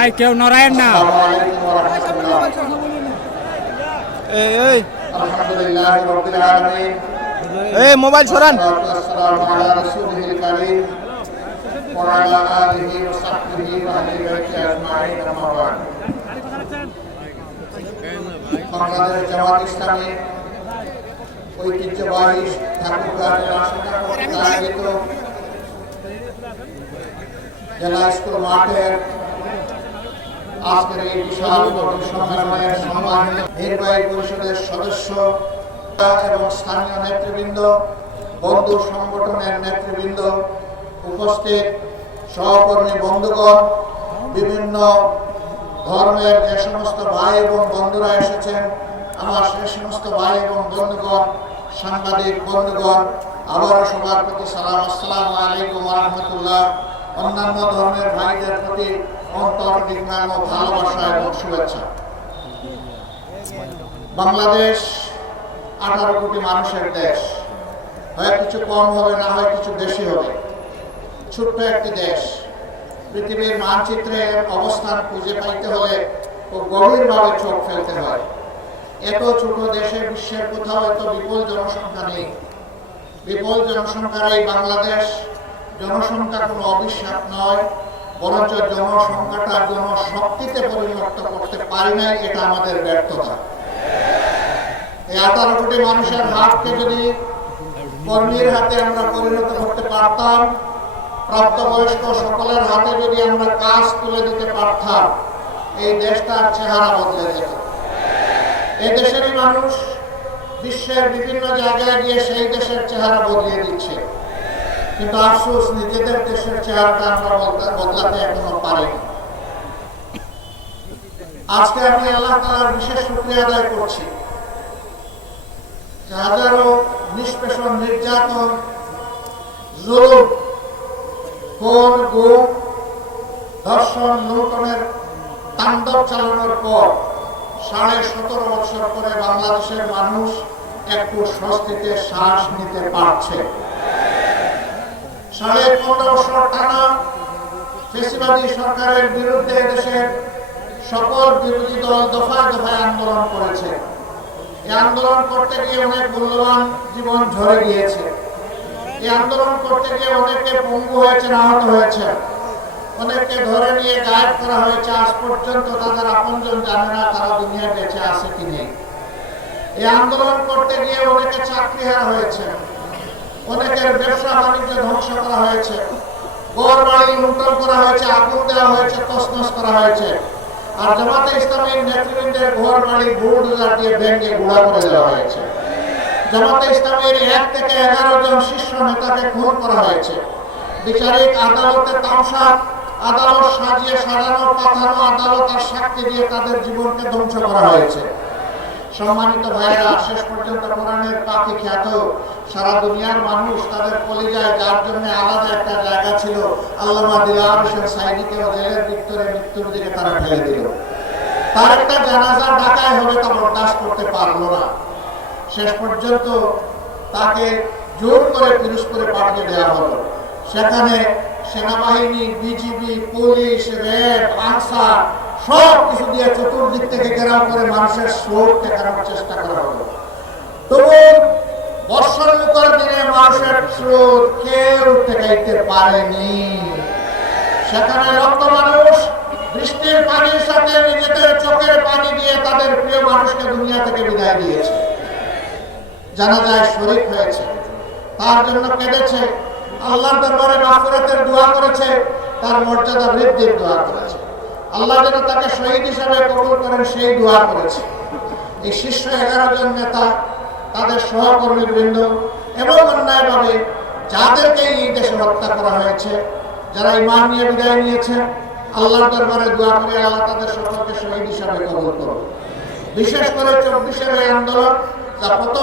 ভাই কেউ নড়ায়েন না। এই মোবাইল সরান। বাংলাদেশ জামাত ইসলামী ঐতিহ্যবাহী ঠাকুরগাঁ আয়োজিত জেলা স্কুল মাঠের আজকের এই বিশাল সম্মেলনের সম্মানিত নির্বাহী পরিষদের সদস্য এবং স্থানীয় নেতৃবৃন্দ, বন্ধু সংগঠনের নেতৃবৃন্দ, উপস্থিত সহকর্মী বন্ধুগণ, বিভিন্ন ধর্মের যে সমস্ত ভাই এবং বন্ধুরা এসেছেন, আমার সে সমস্ত ভাই এবং বন্ধুগণ, সাংবাদিক বন্ধুগণ, আবারও সবার প্রতি সালাম, আসসালামু আলাইকুম ওয়া রাহমাতুল্লাহ। অন্যান্য ধর্মের ভাইদের প্রতি অন্তর্নির্মাণ ও ভালোবাসা এবং শুভেচ্ছা। বাংলাদেশ 18 কোটি মানুষের দেশ, হয় কিছু কম হবে, না হয় কিছু বেশি হবে। ছোট্ট একটি দেশ, পৃথিবীর মানচিত্রে অবস্থান খুঁজে পাইতে হলে ও গভীরভাবে চোখ ফেলতে হয়। এত ছোট দেশে বিশ্বের কোথাও এত বিপুল জনসংখ্যা নেই। বিপুল জনসংখ্যার এই বাংলাদেশ জনসংখ্যা কোনো অভিশাপ নয়, বরঞ্চ জনসংখ্যাটা জনশক্তিতে পরিণত করতে পারি নাই, এটা আমাদের ব্যর্থতা। এই 18 কোটি মানুষের হাতকে যদি কর্মীর হাতে আমরা পরিণত করতে পারতাম, প্রাপ্তবয়স্ক সকলের হাতে যদি আমরা কাজ তুলে দিতে পারতাম, এই দেশটার চেহারা বদলে যেত। এই দেশেরই মানুষ বিশ্বের বিভিন্ন জায়গায় গিয়ে সেই দেশের চেহারা বদলিয়ে দিচ্ছে, কিন্তু আফসোস নিজেদের দেশের চেহারাটা আমরা বদলাতে এখনো পারিনি। আজকে আমি আল্লাহ তাআলার বিশেষ শুকরিয়া আদায় করছি, হাজারো নিষ্পেষণ, নির্যাতন, জুলুম, খুন, গুম, ধর্ষণ, লুণ্ঠনের তাণ্ডব চালানোর পর 17.5 বছর পরে বাংলাদেশের মানুষ একটু স্বস্তিতে শ্বাস নিতে পারছে। 15.5 বছর টানা ফ্যাসিবাদী সরকারের বিরুদ্ধে দেশের সকল বিরোধী দল দফায় দফায় আন্দোলন করেছে। এই আন্দোলন করতে গিয়ে অনেক মূল্যবান জীবন ঝরে গিয়েছে। এই আন্দোলন করতে গিয়ে অনেকে পঙ্গু হয়েছে, আহত হয়েছে, অনেককে ধরে নিয়ে গায়েব করা হয়েছে। আজ পর্যন্ত তাদের আপনজন জানে না তারা দুনিয়া বেঁচে আছে কি নেই। এই আন্দোলন করতে গিয়ে অনেকে চাকরিহারা হয়েছে, অনেকের ব্যবসা বাণিজ্য ধ্বংস করা হয়েছে, ঘর বাড়ি লুণ্ঠন করা হয়েছে, আগুন দেওয়া হয়েছে, তছনছ করা হয়েছে। আর জামাতে ইসলামীর নেতৃবৃন্দের ঘর বাড়ি বুলডোজার দিয়ে ভেঙে গুঁড়া করে দেওয়া হয়েছে। জামাতে ইসলামীর 1 থেকে 11 জন শীর্ষ নেতাকে খুন করা হয়েছে। বিচারিক আদালতে তামসা, আদালত সাজিয়ে সাজানো পাথানো আদালতের সাক্ষী দিয়ে তাদের জীবনকে ধ্বংস করা হয়েছে। সম্মানিত ভাইয়েরা, শেষ পর্যন্ত কোরআনের পাখি খ্যাত সারা দুনিয়ার মানুষ তাদের কলিজায়, যার জন্য আলাদা একটা জায়গা ছিল, আল্লামা দিলওয়ার হোসেন সাঈদীকেও জেলের ভিতরে মৃত্যুর দিকে তারা ফেলে দিল। তার একটা জানাজা ঢাকায় হবে, তা বরদাস্ত করতে পারলো না। শেষ পর্যন্ত তাকে জোর করে পিরোজপুরে পাঠিয়ে দেওয়া হলো। সেখানে সেনাবাহিনী, বিজিবি, পুলিশ, র্যাব, আনসার সব কিছু দিয়ে চতুর্দিক থেকে ঘেরাও করে মানুষের স্রোত ঠেকানোর চেষ্টা করা হলো। তবু বর্ষার মুখর দিনে মানুষের স্রোত কেউ ঠেকাইতে পারেনি। সেখানে লক্ষ মানুষ বৃষ্টির পানির সাথে নিজেদের চোখের পানি দিয়ে তাদের প্রিয় মানুষকে দুনিয়া থেকে বিদায় দিয়েছে। জানাজায় শরীক হয়েছে, তার জন্য কেঁদেছে, আল্লাহর দরবারে মাগফিরাতের দোয়া করেছে, তার মর্যাদা বৃদ্ধির দোয়া করেছে। আল্লাহ যেন তাকে শহীদ হিসাবে কবুল করেন সেই দোয়া করেছে। এই শীর্ষ 11 জন নেতা, তাদের সহকর্মী বৃন্দ এবং অন্যায়ভাবে যাদেরকে এই দেশে হত্যা করা হয়েছে, যারা ঈমান নিয়ে বিদায় নিয়েছে, আল্লাহর দরবারে দোয়া করে আল্লাহ তাদের সকলকে শহীদ হিসাবে কবুল করুন। বিশেষ করে 24-এর এই আন্দোলন যা প্রথম